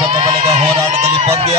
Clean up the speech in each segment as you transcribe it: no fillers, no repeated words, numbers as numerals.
ಸಮಬಲದ ಹೋರಾಟದಲ್ಲಿ ಪಂದ್ಯ.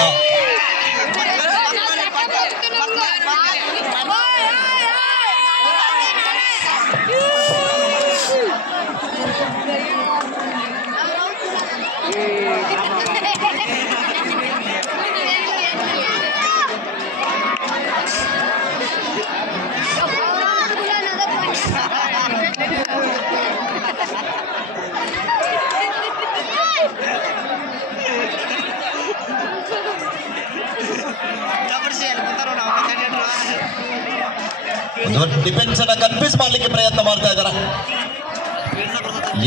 ಡಿಫೆನ್ಸ್ ಅನ್ನ ಕನ್ಫ್ಯೂಸ್ ಮಾಡ್ಲಿಕ್ಕೆ ಪ್ರಯತ್ನ ಮಾಡ್ತಾ ಇದ್ದಾರೆ.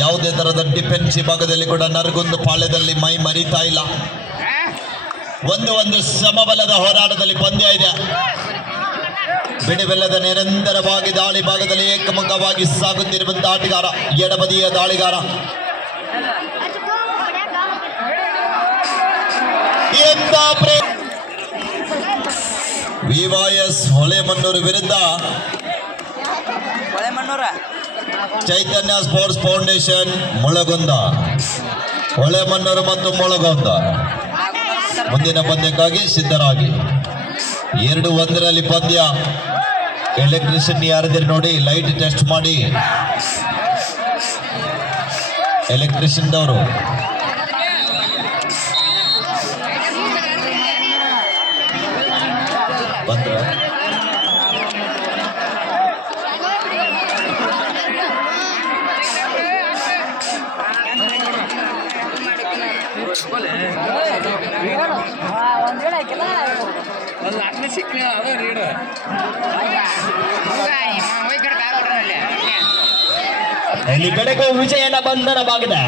ಯಾವುದೇ ತರದ ಡಿಫೆನ್ಸ್ ಭಾಗದಲ್ಲಿ ಕೂಡ ನರಗುಂದ ಪಾಳ್ಯದಲ್ಲಿ ಮೈ ಮರಿತಾ ಇಲ್ಲ. ಒಂದು ಸಮಬಲದ ಹೋರಾಟದಲ್ಲಿ ಪಂದ್ಯ ಇದೆ. ಬಿಡಿಬೆಲ್ಲದ ನಿರಂತರವಾಗಿ ದಾಳಿ ಭಾಗದಲ್ಲಿ ಏಕಮುಖವಾಗಿ ಸಾಗುತ್ತಿರುವಂತಹ ಆಟಗಾರ, ಎಡಬದಿಯ ದಾಳಿಗಾರ. ವಿವಾಯಸ್ ಹೊಳೆಮಣ್ಣೂರು ವಿರುದ್ಧ ಚೈತನ್ಯ ಸ್ಪೋರ್ಟ್ಸ್ ಫೌಂಡೇಶನ್ ಮುಳಗುಂದ. ಹೊಳೆಮಣ್ಣೂರು ಮತ್ತು ಮುಳಗುಂದ ಮುಂದಿನ ಪಂದ್ಯಕ್ಕಾಗಿ ಸಿದ್ಧರಾಗಿ. 2-1 ಪಂದ್ಯ. ಎಲೆಕ್ಟ್ರಿಷಿಯನ್ ಯಾರಿದ್ದೀರಿ ನೋಡಿ, ಲೈಟ್ ಟೆಸ್ಟ್ ಮಾಡಿ. ಎಲೆಕ್ಟ್ರಿಷಿಯನ್ ದವರು ಬಂದ್ರ ಇಲ್ಲಿ ಕಡೆಗೂ ವಿಜಯನ ಬಂಧನವಾಗಿದೆ.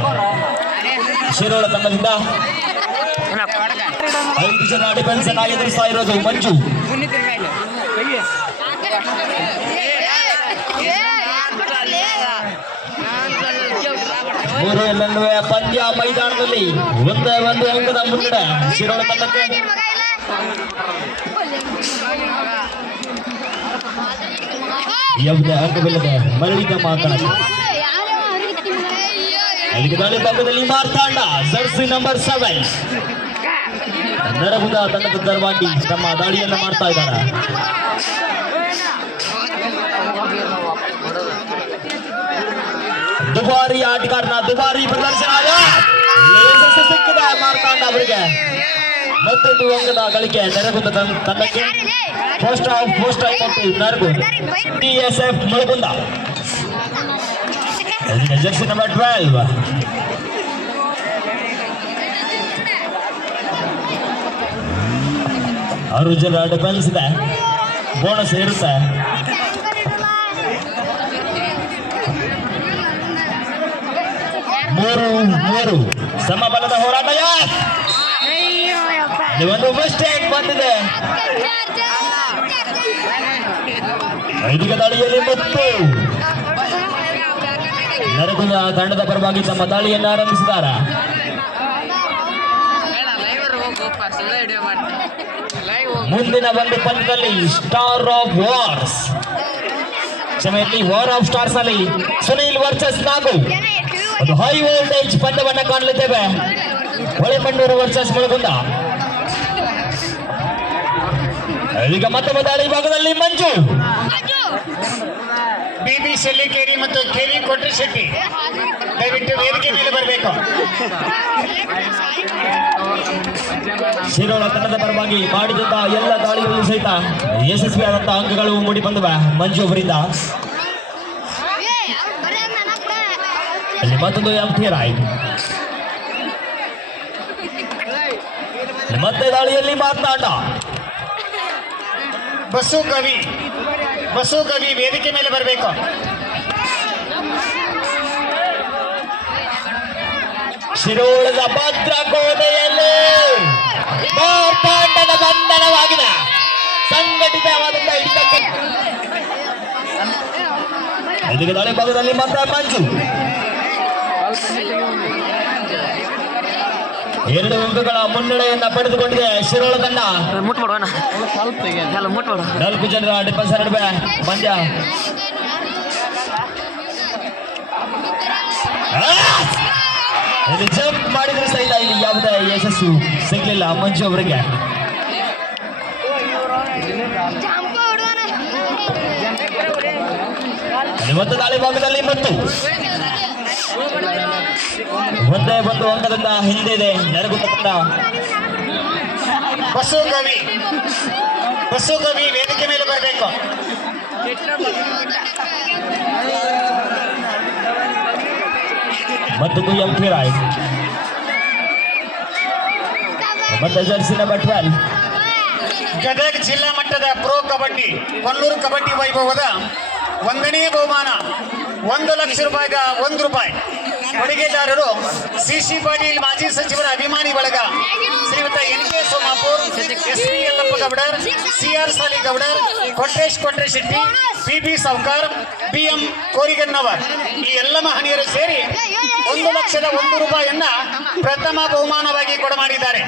ಶಿರೋಳ ತಂಡದಿಂದ 5 ಜನ ಡಿಫೆನ್ಸ್ ಅನ್ನ ಎದುರಿಸ್ತಾ ಇರೋದು ಮಂಜು. ಮೂರನೆಯ ಪಂದ್ಯ ಮೈದಾನದಲ್ಲಿ ಒಂದು ಅಂಕದ ಮುನ್ನಡೆ ಶಿರೋಳ ತಂಡಕ್ಕೆ. ಯಾವುದೇ ಅಂಕವಿಲ್ಲದೆ ಮರಳಿದ ಮಾತನಾಡಿ ದಾಳಿ ಭಾಗದಲ್ಲಿ ಮಾರ್ತಾಂಡ ಜರ್ಸಿ ನಂಬರ್ 7 ನರಗುಂದ ತಂಡದ ಪರವಾಗಿ ತಮ್ಮ ದಾಳಿಯನ್ನು ಮಾಡ್ತಾ ಇದ್ದಾರೆ. ದುಬಾರಿ ಆಟಗಾರನ ದುಬಾರಿ ಪ್ರದರ್ಶನ ಸಿಕ್ಕಿದೆ ಮಾರ್ತಾಂಡ ಅವರಿಗೆ. ಮತ್ತೊಂದು ಅಂಕದ ಗಳಿಕೆ ನರಗುಂದ ತಂಡಕ್ಕೆ. First Nargund TSF Mulgund. Jersey number 12 6 ಜನ ಡಿಫೆನ್ಸ್ ಇದೆ. ಬೋನಸ್ ಇರುತ್ತೆ. ಮೂರು ಸಮಬಲದ ಹೋರಾಟ. ಒಂದು ಮಿಸ್ಟೇಕ್ ಬಂದಿದೆ. 5 ದಾಳಿಯಲ್ಲಿ ಮುತ್ತು. ನರಗುಂದ ತಂಡದ ಪರವಾಗಿ ತಮ್ಮ ದಾಳಿಯನ್ನು ಆರಂಭಿಸಿದ್ದಾರೆ. ಮುಂದಿನ ಒಂದು ಪಂದ್ಯದಲ್ಲಿ ಸ್ಟಾರ್ ಆಫ್ ವಾರ್ಸ್ ಕ್ಷಮೆಯಲ್ಲಿ ವಾರ್ ಆಫ್ ಸ್ಟಾರ್ಸ್ ನಲ್ಲಿ ಸುನೀಲ್ ವರ್ಸಸ್ ನಾಗು ಒಂದು ಹೈ ವೋಲ್ಟೇಜ್ ಪಂದ್ಯವನ್ನ ಕಾಣಲಿದ್ದೇವೆ. ಹೊಳೆಮಣ್ಣೂರು ವರ್ಸಸ್ ಮುಳಗುಂದ. ಈಗ ಮತ್ತೊಮ್ಮೆ ದಾಳಿ ಭಾಗದಲ್ಲಿ ಮಂಜು. BB ಸೆಲ್ಲಿಕೇರಿ ಮತ್ತು KV ಕೊಟ್ರಶೆಟ್ಟಿ ದಯವಿಟ್ಟು ವೇದಿಕೆ ಮೇಲೆ ಬರಬೇಕು. ಶಿರೋಳ ತಂಡದ ಪರವಾಗಿ ಮಾಡಿದಂತ ಎಲ್ಲ ದಾಳಿಗಳು ಸಹಿತ ಯಶಸ್ವಿಯಾದಂತಹ ಅಂಕಗಳು ಮೂಡಿ ಬಂದವ ಮಂಜು ಅವರಿಂದ. ಅಲ್ಲಿ ಮತ್ತೊಂದು ಎಂಟಿ ರೈಟ್. ಮತ್ತೆ ದಾಳಿಯಲ್ಲಿ ಮಾತನಾಡ ಬಸು ಕವಿ ವೇದಿಕೆ ಮೇಲೆ ಬರಬೇಕು. ಶಿರೋಳದ ಭದ್ರಕೋಟೆಯಲ್ಲಿ ಮಾರ್ತಾಂಡದ ಬಂಧನವಾಗಿದೆ. ಸಂಘಟಿತವಾದಂತಹ ಹಿಡಿತಕ್ಕೆ ಇದಕ್ಕೆ ದಾಳಿ ಭಾಗದಲ್ಲಿ ಮಾತ್ರ ಮಂಜು 2 ಅಂಕಗಳ ಮುನ್ನಡೆಯನ್ನ ಪಡೆದುಕೊಂಡಿದೆ ಶಿರೋಳ ತಂಡ. 4 ಜನರ ಡಿಫೆನ್ಸ್ ನಡುವೆ ಪಂದ್ಯ. ಇಲ್ಲಿ ಜಂಪ್ ಮಾಡಿದ್ರು ಸಹಿತ ಇಲ್ಲಿ ಯಾವುದೇ ಯಶಸ್ಸು ಸಿಗ್ಲಿಲ್ಲ ಮಂಜು ಅವರಿಗೆ. ಮತ್ತು ದಾಳಿ ಭಾಗದಲ್ಲಿ ಮತ್ತು ಒಂದೇ ಒಂದು ಅಂಕದಿಂದ ಹಿಂದೆ ಇದೆ ನೆರಗುಂದ. ಬಸ್ಸು ಕವಿ ವೇದಿಕೆ ಮೇಲೆ ಬರಬೇಕು. ಮತ್ತೊಂದು ಎಂಪಿ ರಾಯ್ ಮತ್ತೆ ಜರ್ಸಿ ನಂಬರ್ 12. ಗದಗ ಜಿಲ್ಲಾ ಮಟ್ಟದ ಪ್ರೋ ಕಬಡ್ಡಿ ಕೊಲ್ಲೂರು ಕಬಡ್ಡಿ ವೈಭವದ 1ನೇ ಬಹುಮಾನ ₹1,00,000 ₹1. ಕೊಡುಗೆದಾರರು ಸಿಸಿ ಪಾಟೀಲ್ ಮಾಜಿ ಸಚಿವರ ಅಭಿಮಾನಿ ಬಳಗ, ಶ್ರೀಯುತ NK Somapur, SV Yallappa Goudar, CR ಸಾಲಿಗೌಡರ್, Kotresh Shetty, PB ಸಾವ್ಕಾರ್, BM ಕೋರಿಗನ್ನವರ್ ಈ ಎಲ್ಲ ಮಹನೀಯರು ಸೇರಿ ₹1,00,001 ಪ್ರಥಮ ಬಹುಮಾನವಾಗಿ ಕೊಡಮಾಡಿದ್ದಾರೆ.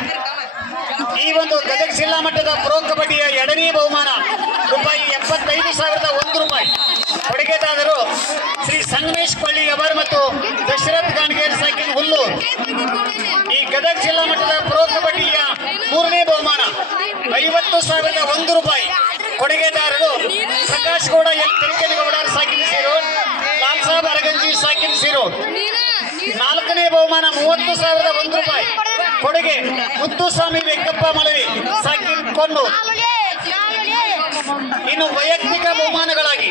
ಈ ಒಂದು ಗದಗ ಜಿಲ್ಲಾ ಮಟ್ಟದ ಪ್ರೋ ಕಬಡ್ಡಿಯ 2ನೇ ಬಹುಮಾನ ₹75,001. ಕೊಡುಗೆದಾರರು ಶ್ರೀ ಸಂಗಮೇಶ್ ಕೊಳ್ಳಿ ಅವರ್ ಮತ್ತು ದಶರಥ್ ಗಾನ್ಗೇರ್ ಸಾಕಿನ್ ಹುಲ್ಲೂರ್. ಈ ಗದಗ ಜಿಲ್ಲಾ ಮಟ್ಟದ ಪ್ರೋ ಕಬಡ್ಡಿಯ 3ನೇ ಬಹುಮಾನ ₹50,001. ಕೊಡುಗೆದಾರರು ಪ್ರಕಾಶ್ ಗೌಡ ತಿರುಕೇನಗೌಡರ್ ಸಾಕಿನ್ ಸೀರೋಡ್, ಲಾಲ್ ಸಾಬ್ ಅರಗಂಜಿ ಸಾಕಿನ್ ಸೀರೋಡ್. 4ನೇ ಬಹುಮಾನ ₹30,001. ಕೊಡುಗೆ ಮುತ್ತುಸ್ವಾಮಿ ವೆಂಕಪ್ಪ ಮಳವಿ ಸಾಕಿನ್ ಕೊನ್ನೂರ್. ಇನ್ನು ವೈಯಕ್ತಿಕ ಬಹುಮಾನಗಳಾಗಿ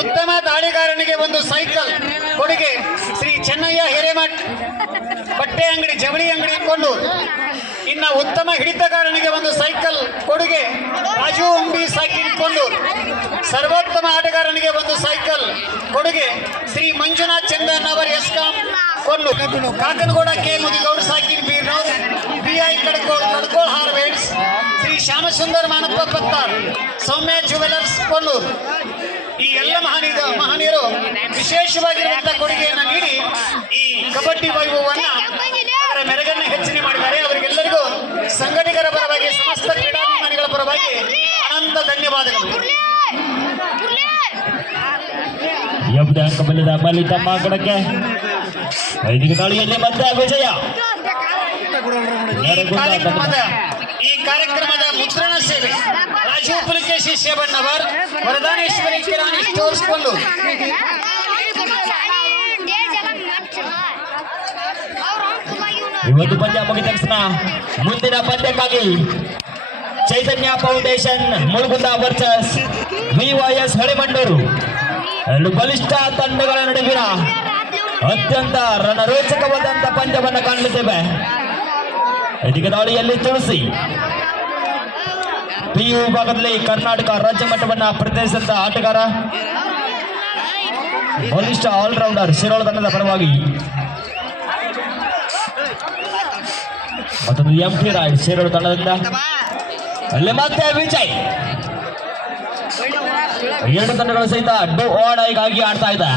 ಉತ್ತಮ ದಾಳಿಗಾರನಿಗೆ ಒಂದು ಸೈಕಲ್ ಕೊಡುಗೆ ಶ್ರೀ ಚೆನ್ನಯ್ಯ ಹಿರೇಮಠ್ ಬಟ್ಟೆ ಅಂಗಡಿ ಜವಳಿ ಅಂಗಡಿ ಕೊನ್ನೂರ್. ಇನ್ನು ಉತ್ತಮ ಹಿಡಿತಗಾರನಿಗೆ ಒಂದು ಸೈಕಲ್ ಕೊಡುಗೆ ರಾಜು ಉಂಬಿ ಸಾಕಿನ್ ಕೊನ್ನೂರ್. ಸರ್ವೋತ್ತಮ ಆಟಗಾರನಿಗೆ ಒಂದು ಸೈಕಲ್ ಕೊಡುಗೆ ಶ್ರೀ ಮಂಜುನಾಥ್ ಚಂದನ್ ಅವರ್ ಎಸ್ಕಾಂ ಕೊನ್ನೂರ್. ಕಾಕನಗೌಡ ಕೆ ಮುದಿಗೌಡ ಸಾಕಿನ್ ಬೀರ್ನೂರ್, BI ಕಡ್ಕೋಳ್ ಹಾರ್ವೇಡ್ಸ್, ಶ್ರೀ ಶ್ಯಾಮಸುಂದರ್ ಮಾನಪ್ಪ ಪತ್ತಾರ್, ಸೌಮ್ಯ ಜುವೆಲರ್ಸ್ ಕೊಲ್ಲೂರ್. ಈ ಎಲ್ಲ ಮಹನೀಯರು ವಿಶೇಷವಾಗಿರುವಂತಹ ಕೊಡುಗೆಯನ್ನು ನೀಡಿ ಈ ಕಬಡ್ಡಿ ವೈಭವವನ್ನ ಅವರ ಮೆರಗನ್ನು ಹೆಚ್ಚಿನ ಮಾಡಿದ್ದಾರೆ. ಅವರಿಗೆಲ್ಲರಿಗೂ ಸಂಘಟಕರ ಪರವಾಗಿ ಸಮಸ್ತ ಕ್ರೀಡಾಭಿಮಾನಿಗಳ ಪರವಾಗಿ ಅನಂತ ಧನ್ಯವಾದಗಳು. ಯಾವುದೇ ಅಂಕ ಬಂದಿದ್ದ ಬಲಿ ತಮ್ಮ ಕಡಕ್ಕೆ 5ನೇ ದಾಳಿಯಲ್ಲಿ ಮತ್ತೆ ವಿಜಯ. ಈ ಕಾರ್ಯಕ್ರಮದ ಮುದ್ರಣ ಸೇವೆ ರಾಜು ಪುಲಿಕೇಶಿ ಶೇಬಣ್ಣವರ್, ವರದಾನೇಶ್ವರಿ ಕಿರಾಣಿ ಸ್ಟೋರ್ಸ್ ಕೊಲ್ಲೂರು. ಇವತ್ತು ಪಂದ್ಯ ಮುಗಿದ ತಕ್ಷಣ ಮುಂದಿನ ಪಂದ್ಯಕ್ಕಾಗಿ ಚೈತನ್ಯ ಫೌಂಡೇಶನ್ ಮುಳುಗುಂದ ವರ್ಸಸ್ VYS ಹೊಳೆಮಂಡೂರು ಎರಡು ಬಲಿಷ್ಠ ತಂಡಗಳ ನಡುವಿನ ಅತ್ಯಂತ ರಣರೋಚಕವಾದಂತ ಪಂದ್ಯವನ್ನು ಕಾಣಲಿದ್ದೇವೆ. ಇದೀಗ ದಾಳಿಯಲ್ಲಿ ತುಳಸಿ PU ವಿಭಾಗದಲ್ಲಿ ಕರ್ನಾಟಕ ರಾಜ್ಯ ಮಟ್ಟವನ್ನ ಪ್ರತಿನಿಧಿಸಿದ ಆಟಗಾರ, ಬಲಿಷ್ಠ ಆಲ್ರೌಂಡರ್ ಶಿರೋಳ ತಂಡದ ಪರವಾಗಿ. ಮತ್ತೊಂದು MT ರಾಯ್ ಶಿರೋಳ ತಂಡದಿಂದ ಅಲ್ಲಿ ಮತ್ತೆ ವಿಜಯ್. ಎರಡು ತಂಡಗಳು ಸಹಿತ ಡೋ ಆರ್ ಡೈಗಾಗಿ ಆಡ್ತಾ ಇದೆ.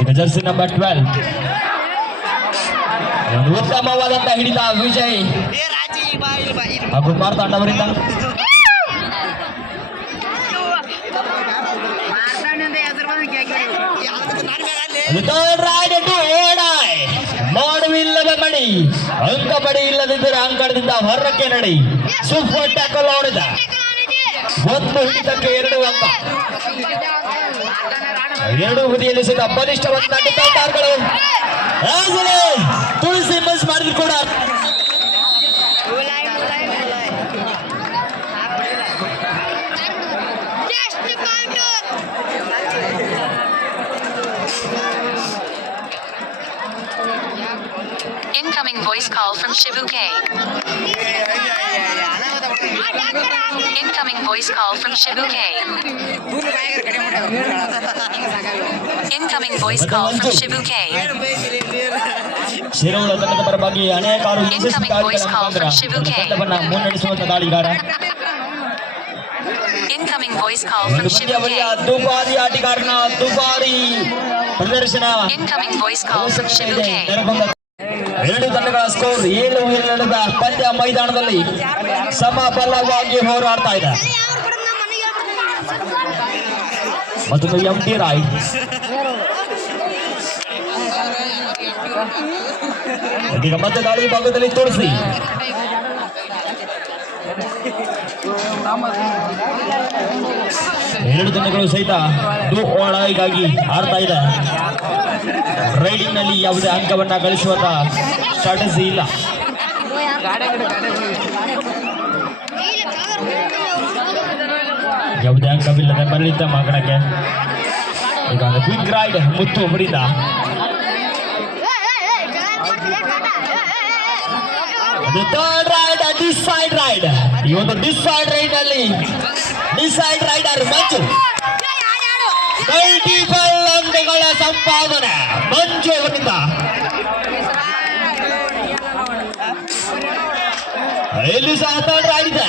ಈಗ ಜರ್ಸಿ ನಂಬರ್ 12 ಒಂದು ಉತ್ತಮವಾದಂತಹ ಹಿಡಿತ ವಿಜಯ್ ಹಾಗೂ ಮಾರ್ತಾಂಡವರಿಂದ. ಮಾಡುವಿಲ್ಲದ ಮಡಿ ಅಂಕ ಬಡಿ ಇಲ್ಲದಿದ್ದರೆ ಅಂಕಣದಿಂದ ಹೊರಕ್ಕೆ ನಡಿ. ಸೂಪರ್ ಟ್ಯಾಕಲ್ ಹೊಡೆದ, ಒಂದು ಹಿಡಿತಕ್ಕೆ 2 ಅಂಕ. ಎರಡು ಬದಿಯಲ್ಲಿ ಸಹಿತ ಬಲಿಷ್ಠವಾದ ಡಿಫೆಂಡರ್ಗಳು. ತುಳಸಿ ಮಿಸ್ ಮಾಡಿದ್ರು ಕೂಡ Incoming voice call from Shivu K. Incoming voice call from Shivu K. Incoming voice call from Shivu K. Shirol ತಂಡದ ಪರವಾಗಿ ಅನೇಕಾರು Incoming voice call from Shivu K. ಮುನ್ನಡೆಸುವಂತ ದಾಳಿಗಾರ. Incoming voice call from Shivu K. ದುಬಾರಿ ಆಟಗಾರನ ದುಬಾರಿ ಪ್ರದರ್ಶನ. Incoming voice call from Shivu K. ಎರಡು ತಂಡಗಳ score 7 ನಡೆದ ಪಂದ್ಯ ಮೈದಾನದಲ್ಲಿ ಸಮಬಲವಾಗಿ ಹೋರಾಡ್ತಾ ಇದೆ. ಮತ್ತೊಂದು MT ರಾಯ್ ಇದೀಗ ಮತ್ತೆ ದಾಳಿ ಭಾಗದಲ್ಲಿ ತೋರಿಸಿ ಎರಡು ದಿನಗಳು ಸಹಿತ ಓಡಾಯಿಗಾಗಿ ಆಡ್ತಾ ಇದೆ. ರೈಡಿಂಗ್ ನಲ್ಲಿ ಯಾವುದೇ ಅಂಕವನ್ನ ಗಳಿಸುವಂತ ಸ್ಟ್ರಾಟಜಿ ಇಲ್ಲ. ಯಾವುದೇ ಅಂಕವಿಲ್ಲದೆ ಮರಳಿದ್ದ ಮಗನಕ್ಕೆ ಈಗ ಒಂದು ಕ್ವಿಕ್ ರೈಡ್ ಮುತ್ತು ಅವರಿಂದ ಅದು ಥರ್ಡ್ ರೈಡ್, ಡಿಸೈಡ್ ರೈಡ್. ಈ ಒಂದು ಡಿಸೈಡ್ ರೈಡ್ ಅಲ್ಲಿ ಡಿಸೈಡ್ ರೈಡರ್ ಮಂಜು 95 ಅಂಕಗಳ ಸಂಪಾದನೆ ಮಂಜು ಅವರಿಂದ. ಇಲ್ಲಿ ಸಹ ಥರ್ಡ್ ರೈಡ್ ಇದೆ.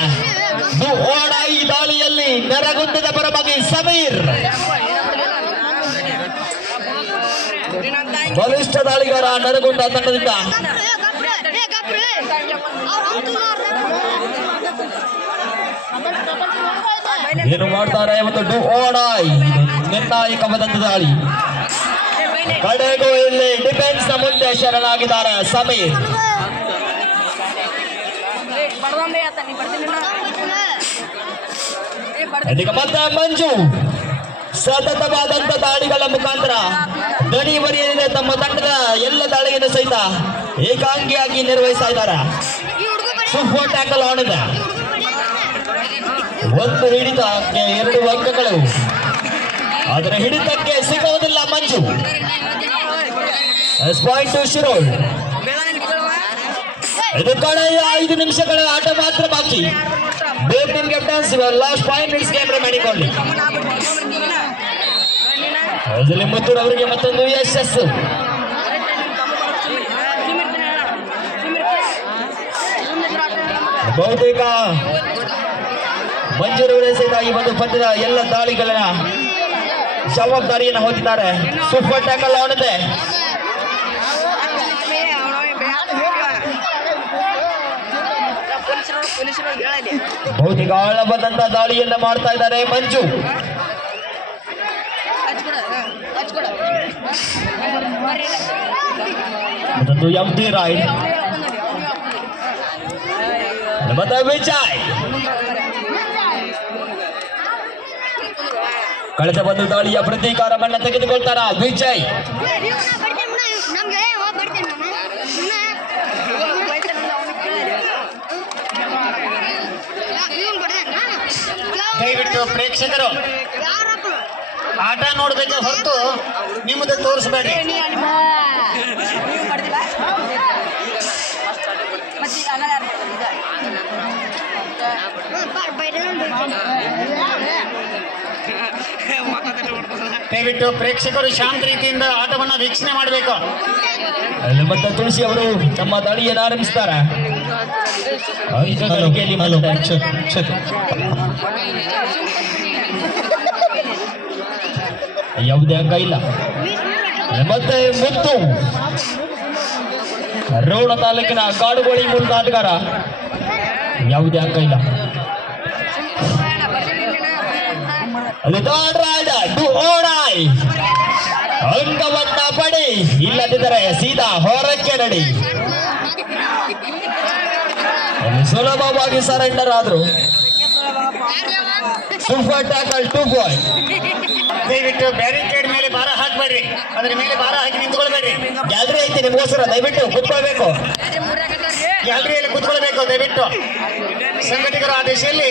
ಓಡಾಯಿ ದಾಳಿಯಲ್ಲಿ ನೆರಗುಂದದ ಪರವಾಗಿ ಸಮೀರ್ ಬಲಿಷ್ಠ ದಾಳಿಗಾರ ನರಗುಂದ ತಂಡದಿಂದ ಏನು ಮಾಡ್ತಾರೆ ಮತ್ತು ಡು ಓಡಾಯ್ ನಿರ್ಣಾಯಕವಾದಂತ ದಾಳಿ. ಕಡೆಗೂ ಇಲ್ಲಿ ಡಿಫೆನ್ಸ್ ನ ಮುಂದೆ ಶರಣಾಗಿದ್ದಾರೆ ಸಮೀರ್. ಇದೀಗ ಮತ್ತೆ ಮಂಜು ಸತತವಾದಂತ ದಾಳಿಗಳ ಮುಖಾಂತರ ದನಿ ಬರೆಯಲಿದೆ. ತಮ್ಮ ತಂಡದ ಎಲ್ಲ ದಾಳಿಯನ್ನು ಸಹಿತ ಏಕಾಂಗಿಯಾಗಿ ನಿರ್ವಹಿಸ್ತಾ ಇದ್ದಾರೆ. ಸೂಪರ್ ಟ್ಯಾಕಲ್ ಆಡಿದ ಒಂದು ಹಿಡಿತಕ್ಕೆ 2 ಅಂಕಗಳು, ಆದರೆ ಹಿಡಿತಕ್ಕೆ ಸಿಗುವುದಿಲ್ಲ ಮಂಜು. Point to Shirol. ಇದು ಕಳೆಯ 5 ನಿಮಿಷಗಳ ಆಟ ಮಾತ್ರ ಬಾಕಿ. Both team captains last 5 minutes game ಮಾಡಿಕೊಳ್ಳಿ. ಅದರಲ್ಲಿ ಮುತ್ತೂರ್ ಅವರಿಗೆ ಮತ್ತೊಂದು ಯಶಸ್ಸು. ಬಹುತೇಕ ಮಂಜೂರವರೇ ಸಹಿತ ಈ ಒಂದು ಪಂದ್ಯದ ಎಲ್ಲ ದಾಳಿಗಳನ್ನ ಜವಾಬ್ದಾರಿಯನ್ನು ಹೊಂದಿದ್ದಾರೆ. ಸೂಪರ್ ಟ್ಯಾಕಲ್ ಆಡುತ್ತೆ. ಬಹುತೇಕ ಆಳವಾದಂತ ದಾಳಿಯನ್ನ ಮಾಡ್ತಾ ಇದ್ದಾರೆ ಮಂಜು. ಮತ್ತೊಂದು ಎಂಟಿ ರೈಡ್. ಮತ್ತೆ ವಿಜಯ್ ಕಳೆದ ಒಂದು ದಾಳಿಯ ಪ್ರತೀಕಾರವನ್ನ ತೆಗೆದುಕೊಳ್ತಾರ ವಿಜಯ್. ದಯವಿಟ್ಟು ಪ್ರೇಕ್ಷಕರು ಆಟ ನೋಡ್ಬೇಕೆ ಹೊರತು ನಿಮ್ಮದು ತೋರಿಸಬೇಡಿ. ದಯವಿಟ್ಟು ಪ್ರೇಕ್ಷಕರು ಶಾಂತ ರೀತಿಯಿಂದ ಆಟವನ್ನ ವೀಕ್ಷಣೆ ಮಾಡಬೇಕು. ಮತ್ತೆ ತುಳಸಿ ಅವರು ತಮ್ಮ ದಾಳಿಯನ್ನು ಆರಂಭಿಸ್ತಾರೆ. ಯಾವುದೇ ಅಂಕ ಇಲ್ಲ. ಮತ್ತೆ ಮುತ್ತು ರೋಣ ತಾಲೂಕಿನ ಕಾಡುಗೋಳಿ ಮೂಲದ ಆಟಗಾರ. ಯಾವುದೇ ಅಂಕ ಇಲ್ಲ. ಅಂಕವನ್ನ ಪಡಿ, ಇಲ್ಲದಿದ್ದರೆ ಸೀದಾ ಹೊರಕ್ಕೆ ನಡಿ. ಸುಲಭವಾಗಿ ಸರೆಂಡರ್ ಆದ್ರು. Super tackle 2 point. ದಯವಿಟ್ಟು ಬ್ಯಾರಿಕೇಡ್ ಮೇಲೆ ಭಾರ ಹಾಕಬೇಡ್ರಿ, ಅದ್ರ ಮೇಲೆ ಭಾರ ಹಾಕಿ ನಿಂತ್ಕೊಳ್ಬೇಡ್ರಿ. ಗ್ಯಾಲರಿ ಐತಿ ನಿಮಗೋಸ್ಕರ, ದಯವಿಟ್ಟು ಕುತ್ಕೊಳ್ಬೇಕು. ಗ್ಯಾಲರಿಯಲ್ಲಿ ಕುತ್ಕೊಳ್ಬೇಕು. ದಯವಿಟ್ಟು ಸಂಘಟಕರ ಆದೇಶದಲ್ಲಿ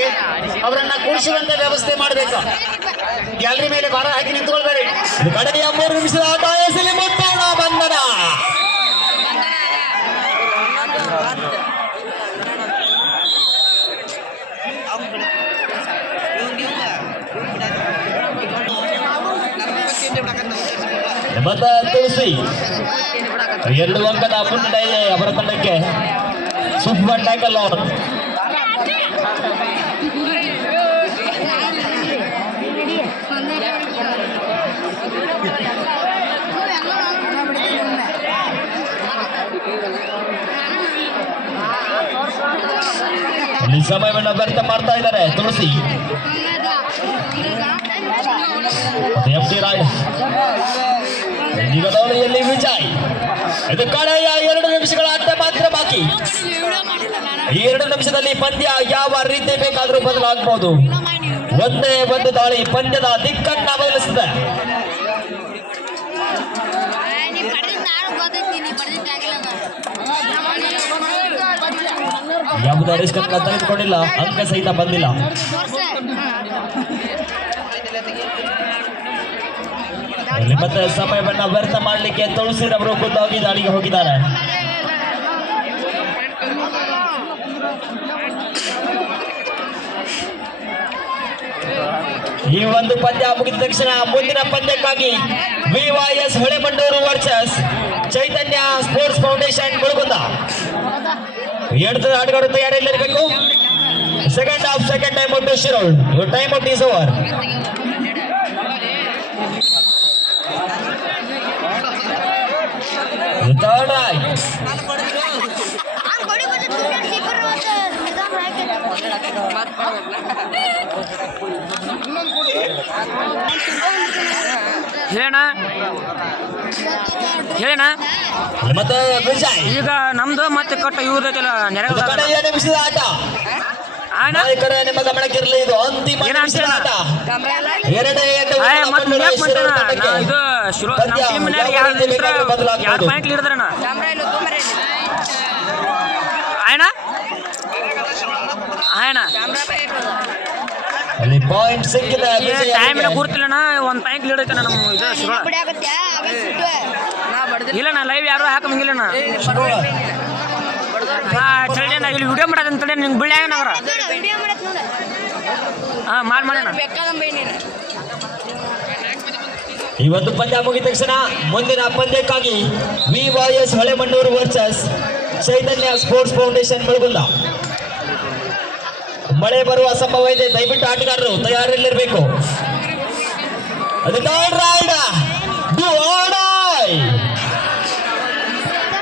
ಅವರನ್ನ ಕೂಡಿಸುವಂತ ವ್ಯವಸ್ಥೆ ಮಾಡಬೇಕು. ಗ್ಯಾಲರಿ ಮೇಲೆ ಭಾರ ಹಾಕಿ ನಿಂತ್ಕೊಳ್ಬೇಡಿ. ಕಡೆಯ 3 ನಿಮಿಷದ ಆಟ ಎಸಲಿ ಮುತ್ತೋಣ ಬಂಧನ. ಮತ್ತೆ ತುಳಸಿ 2 ಅಂಕದ ಮುನ್ನಡೆ ಇದೆ ಅವರ ತಂಡಕ್ಕೆ. Super tackle on. ಇಲ್ಲಿ ಸಮಯವನ್ನು ವ್ಯರ್ಥ ಮಾಡ್ತಾ ಇದ್ದಾರೆ ತುಳಸಿ. FD ರೈಡ್ ಈಗ ದಾಳಿಯಲ್ಲಿ ವಿಜಯ್. ಇದು ಕಡೆಯ 2 ನಿಮಿಷಗಳ ಆಟ ಮಾತ್ರ ಬಾಕಿ. ಈ 2 ನಿಮಿಷದಲ್ಲಿ ಪಂದ್ಯ ಯಾವ ರೀತಿ ಬೇಕಾದರೂ ಬದಲಾಗಬಹುದು. ಒಂದೇ ಒಂದು ದಾಳಿ ಪಂದ್ಯದ ದಿಕ್ಕನ್ನ ಬದಲಿಸಿದೆ. ಯಾವುದೇ ರಿಸ್ಕ್ ಅನ್ನ ತೆಗೆದುಕೊಂಡಿಲ್ಲ, ಅಂಕ ಸಹಿತ ಬಂದಿಲ್ಲ. ಇಲ್ಲಿ ಮತ್ತೆ ಸಮಯವನ್ನ ವ್ಯರ್ಥ ಮಾಡಲಿಕ್ಕೆ ತುಳಸಿರವರು ಖುದ್ದಾಗಿ ದಾಳಿಗೆ ಹೋಗಿದ್ದಾರೆ. ಈ ಒಂದು ಪಂದ್ಯ ಮುಗಿದ ತಕ್ಷಣ ಮುಂದಿನ ಪಂದ್ಯಕ್ಕಾಗಿ VYS Holemandur versus Chaitanya sports foundation Mulugund. ಎರಡು ಆಟಗಾರರು ತಯಾರಿಯಲ್ಲಿರಬೇಕು. Second half second time out ಶುರು. Your time out is over. Third right. ಹೇಳಣ್ಣ ಮತ್ತೆ ವಿಜಯ್. ಈಗ ನಮ್ದು ಮತ್ತೆ ಕಟ್ಟ ಇವ್ರದೈತಲ್ಲ ನೆರೆ ಕಡೆಯ ನಿಮಿಷದ ಆಟ. ನಾಯಕರೇ, ನಿಮ್ಮ ಗಮನಕ್ಕಿರಲಿ, ಇದು ಅಂತಿಮ ನಿಮಿಷದ ಆಟ. ಎರಡನೇ ಇದು ಶುರು ನಮ್ಮ ಟೀಮ್ನಾಗ 2 ಪಾಯಿಂಟ್ ಹಿಡಿದ್ರಣ್ಣ ಆಯ್ನ ಆಯ್ನ ಅಲ್ಲಿ ಪಾಯಿಂಟ್ ಸಿಕ್ಕಿದೆ. ಟೈಮ್ ಗುರ್ತಿಲ್ಲಣ್ಣ, 1 ಪಾಯಿಂಟ್ ಲೀಡ್ ಐತಣ್ಣ ನಮ್ಮ ಇದು ಶುರು. ಇಲ್ಲಣ್ಣ ಲೈವ್ ಯಾರು ಹಾಕಂಗಿಲ್ಲಣ್ಣ. ಚಳಿ ಇಲ್ಲಿ ವಿಡಿಯೋ ಮಾಡೋದಂತೇಳಿ ನಿಂಗೆ ಬಿಳ್ಳ್ಯಾಗ ನಗರ ಹಾಂ ಮಾಡೋಣ. ಈ ಒಂದು ಪಂದ್ಯ ಮುಗಿದ ತಕ್ಷಣ ಮುಂದಿನ ಪಂದ್ಯಕ್ಕಾಗಿ VYS Holemandur versus Chaitanya sports foundation Mulgund. ಮಳೆ ಬರುವ ಸಂಭವ ಇದೆ, ದಯವಿಟ್ಟು ಆಟಗಾರರು ತಯಾರಿಯಲ್ಲಿರಬೇಕು. ಅದು ಥರ್ಡ್ ರೈಡ್.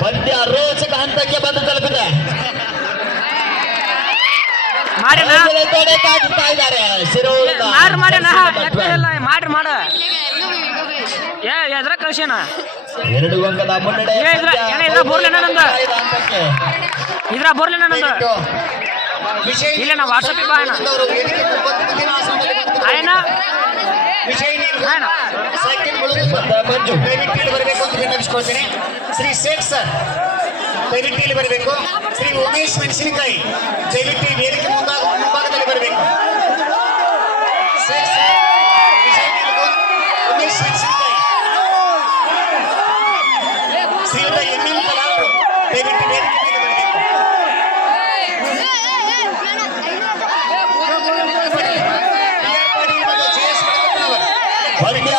ಪಂದ್ಯ ರೋಚಕ ಹಂತಕ್ಕೆ ಬಂದು ತಲುಪಿದೆ. ತೊಡೆ ಕಾಟುತ್ತಾ ಇದ್ದಾರೆ ಮಾಡ್ರಿ ಮಾಡ ಎದ್ರ ಕಳ್ಸೇನ 2 ಅಂಕದ ಮುನ್ನಡೆ. ಇದ್ರ ಬೋರ್ಲೇನ ನಂದು ಇಲ್ಲ ನಾ ವಾಟ್ಸಪ್ ಆಯ್ನ ಆಯ್ನ ಬರಬೇಕು ಅಂತ ವಿನಂತಿಸ್ಕೊಳ್ತೇನೆ. ಶ್ರೀ ಶೇಖ್ ಸರ್ ದಯವಿಟ್ಟು ಬರಬೇಕು. ಶ್ರೀ ಉಮೇಶ್ ಮೆಣಸಿನಕಾಯಿ ದಯವಿಟ್ಟು ವೇದಿಕೆ ಮುಂಭಾಗದಲ್ಲಿ ಬರಬೇಕು. ಉಮೇಶ್ ಮೆಣಸಿನಕಾಯಿ, ಶ್ರೀಯುತ ಎಂ ಕಲಾಂಡ್ರು ದಯವಿಟ್ಟು ವೇದಿಕೆ ಮೇಲೆ ಬರಬೇಕು. ಪಂದ್ಯ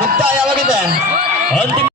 ಮುಕ್ತಾಯವಾಗಿದೆ. ಅಂತಿಮ